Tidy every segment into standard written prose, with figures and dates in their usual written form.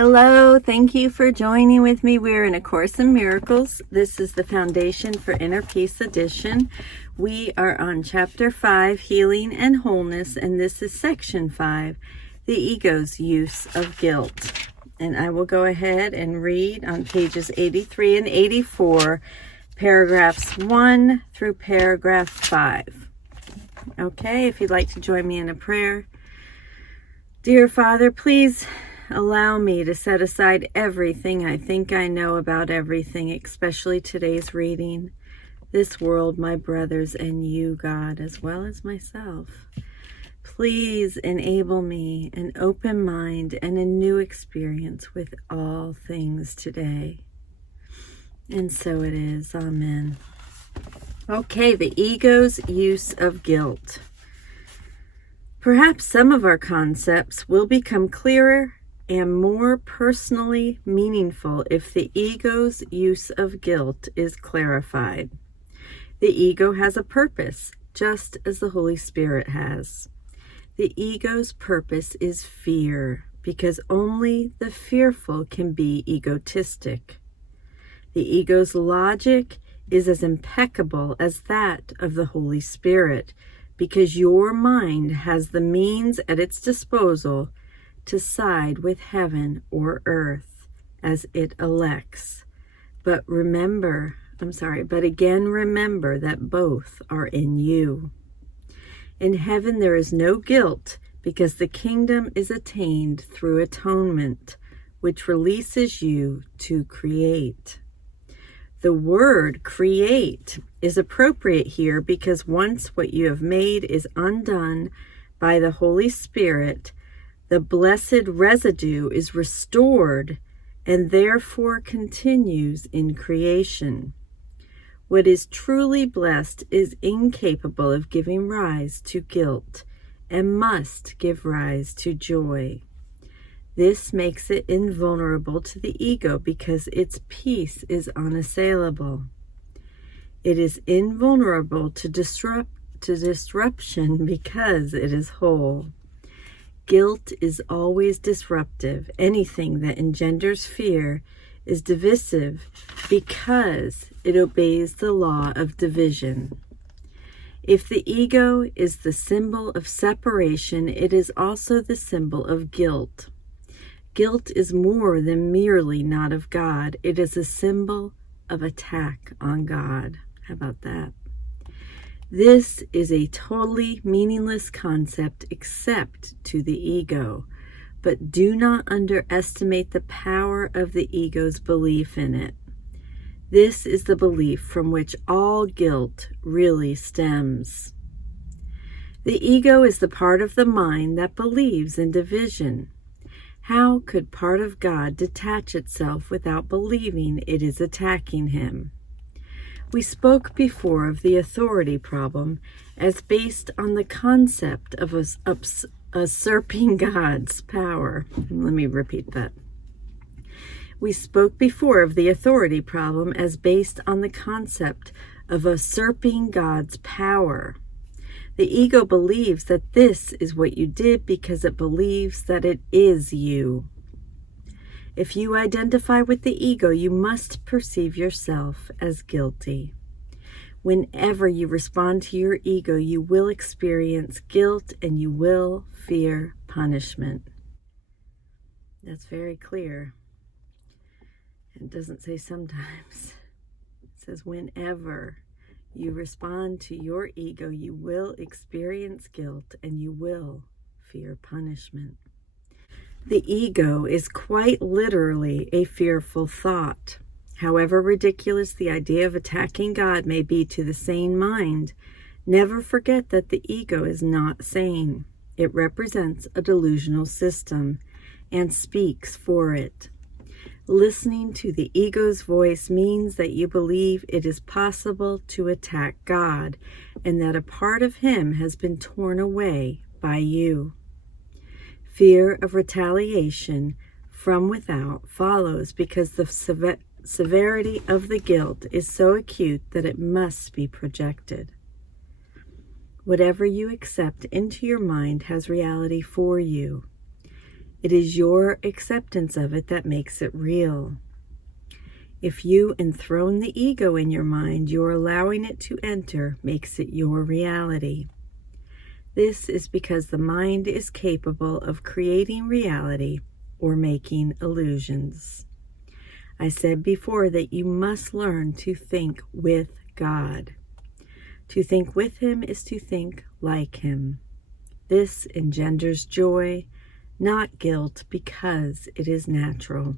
Hello, thank you for joining with me. We're in A Course in Miracles. This is the Foundation for Inner Peace edition. We are on Chapter 5, Healing and Wholeness, and this is Section 5, the Ego's Use of Guilt. And I will go ahead and read on pages 83 and 84, paragraphs 1 through paragraph 5. Okay, if you'd like to join me in a prayer. Dear Father, please allow me to set aside everything I think I know about everything, especially today's reading, this world, my brothers, and you, God, as well as myself. Please enable me an open mind and a new experience with all things today. And so it is. Amen. Okay, the ego's use of guilt. Perhaps some of our concepts will become clearer and more personally meaningful if the ego's use of guilt is clarified. The ego has a purpose, just as the Holy Spirit has. The ego's purpose is fear, because only the fearful can be egotistic. The ego's logic is as impeccable as that of the Holy Spirit, because your mind has the means at its disposal to side with heaven or earth as it elects. But again remember that both are in you. In heaven there is no guilt, because the kingdom is attained through atonement, which releases you to create. The word create is appropriate here because once what you have made is undone by the Holy Spirit, the blessed residue is restored and therefore continues in creation. What is truly blessed is incapable of giving rise to guilt and must give rise to joy. This makes it invulnerable to the ego because its peace is unassailable. It is invulnerable to disruption because it is whole. Guilt is always disruptive. Anything that engenders fear is divisive because it obeys the law of division. If the ego is the symbol of separation, it is also the symbol of guilt. Guilt is more than merely not of God. It is a symbol of attack on God. How about that? This is a totally meaningless concept except to the ego, but do not underestimate the power of the ego's belief in it. This is the belief from which all guilt really stems. The ego is the part of the mind that believes in division. How could part of God detach itself without believing it is attacking him? We spoke before of the authority problem as based on the concept of usurping God's power. Let me repeat that. We spoke before of the authority problem as based on the concept of usurping God's power. The ego believes that this is what you did because it believes that it is you. If you identify with the ego, you must perceive yourself as guilty. Whenever you respond to your ego, you will experience guilt and you will fear punishment. That's very clear. It doesn't say sometimes. It says whenever you respond to your ego, you will experience guilt and you will fear punishment. The ego is quite literally a fearful thought. However ridiculous the idea of attacking God may be to the sane mind, never forget that the ego is not sane. It represents a delusional system and speaks for it. Listening to the ego's voice means that you believe it is possible to attack God and that a part of him has been torn away by you. Fear of retaliation from without follows because the severity of the guilt is so acute that it must be projected. Whatever you accept into your mind has reality for you. It is your acceptance of it that makes it real. If you enthrone the ego in your mind, your allowing it to enter makes it your reality. This is because the mind is capable of creating reality or making illusions. I said before that you must learn to think with God. To think with Him is to think like Him. This engenders joy, not guilt, because it is natural.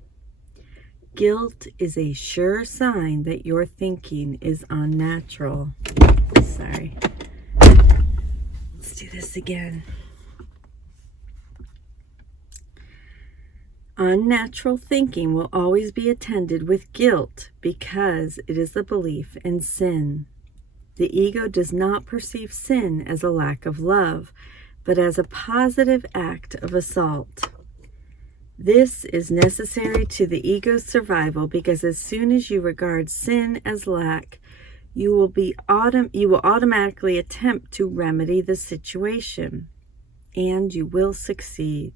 Guilt is a sure sign that your thinking is unnatural. Sorry. Let's do this again. Unnatural thinking will always be attended with guilt because it is the belief in sin. The ego does not perceive sin as a lack of love, but as a positive act of assault. This is necessary to the ego's survival because as soon as you regard sin as lack, you will automatically attempt to remedy the situation, and you will succeed.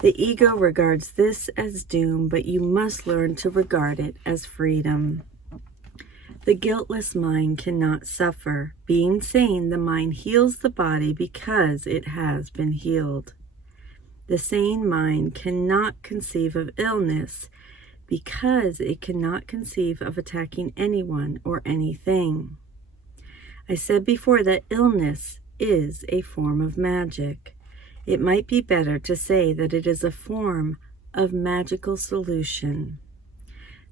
The ego regards this as doom, but you must learn to regard it as freedom. The guiltless mind cannot suffer. Being sane, the mind heals the body because it has been healed. The sane mind cannot conceive of illness because it cannot conceive of attacking anyone or anything. I said before that illness is a form of magic. It might be better to say that it is a form of magical solution.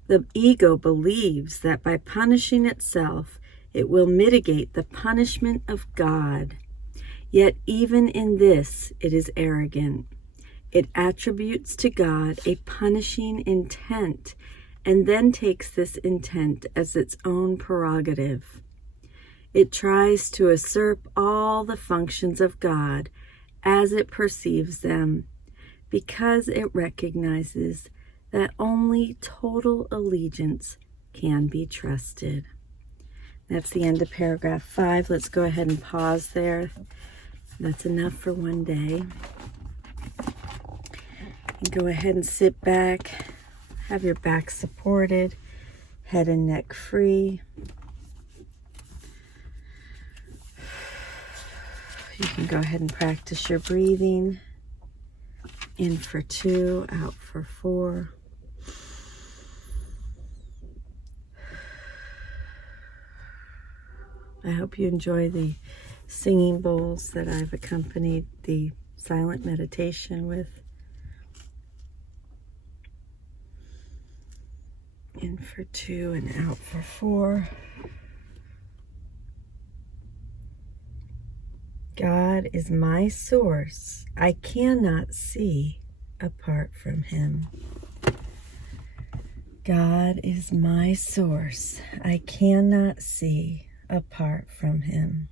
The ego believes that by punishing itself, it will mitigate the punishment of God. Yet even in this, it is arrogant. It attributes to God a punishing intent and then takes this intent as its own prerogative. It tries to usurp all the functions of God as it perceives them because it recognizes that only total allegiance can be trusted. That's the end of paragraph 5. Let's go ahead and pause there. That's enough for one day. And go ahead and sit back, have your back supported, head and neck free. You can go ahead and practice your breathing. In for 2, out for 4. I hope you enjoy the singing bowls that I've accompanied the silent meditation with. In for 2 and out for 4. God is my source. I cannot see apart from Him. God is my source. I cannot see apart from Him.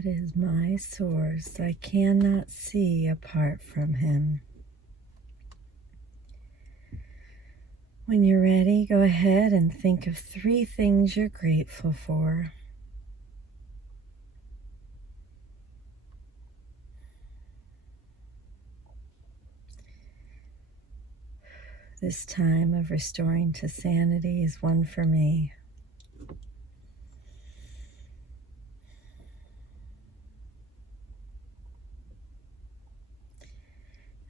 God is my source. I cannot see apart from Him. When you're ready, go ahead and think of 3 things you're grateful for. This time of restoring to sanity is one for me.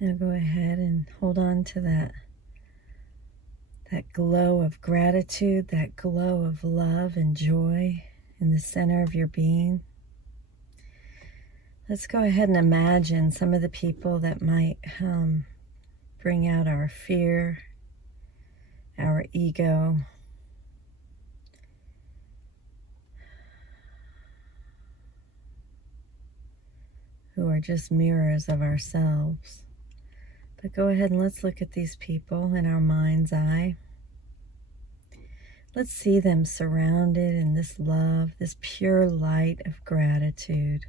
Now go ahead and hold on to that glow of gratitude, that glow of love and joy in the center of your being. Let's go ahead and imagine some of the people that might bring out our fear, our ego, who are just mirrors of ourselves. But go ahead and let's look at these people in our mind's eye. Let's see them surrounded in this love, this pure light of gratitude.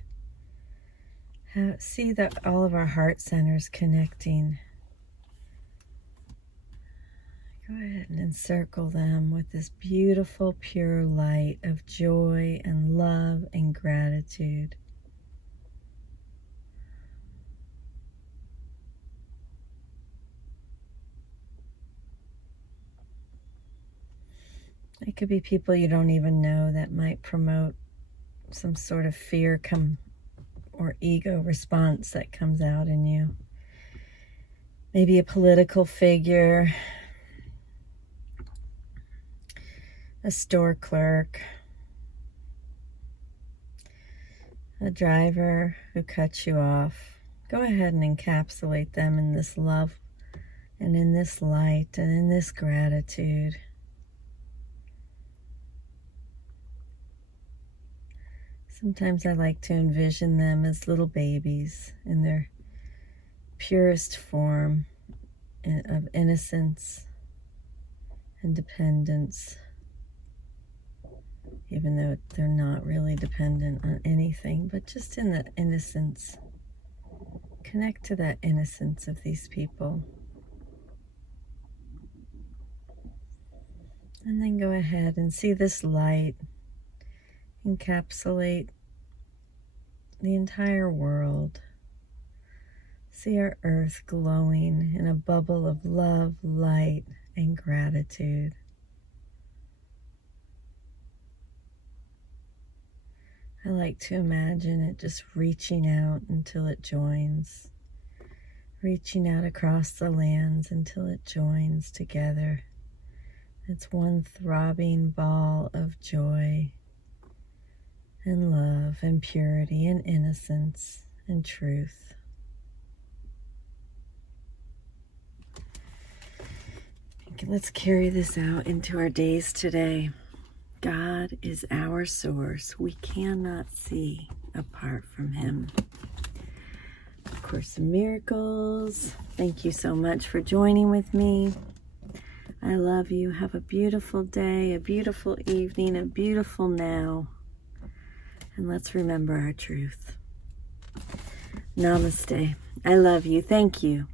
See that all of our heart centers connecting. Go ahead and encircle them with this beautiful, pure light of joy and love and gratitude. It could be people you don't even know that might promote some sort of fear or ego response that comes out in you. Maybe a political figure, a store clerk, a driver who cuts you off. Go ahead and encapsulate them in this love and in this light and in this gratitude. Sometimes I like to envision them as little babies in their purest form of innocence and dependence, even though they're not really dependent on anything, but just in the innocence. Connect to that innocence of these people. And then go ahead and see this light encapsulate the entire world. See our earth glowing in a bubble of love, light, and gratitude. I like to imagine it just reaching out until it joins, reaching out across the lands until it joins together. It's one throbbing ball of joy and love and purity and innocence and truth. Let's carry this out into our days today. God is our source. We cannot see apart from Him. Of Course in Miracles, thank you so much for joining with me. I love you. Have a beautiful day, a beautiful evening, a beautiful now. And let's remember our truth. Namaste. I love you. Thank you.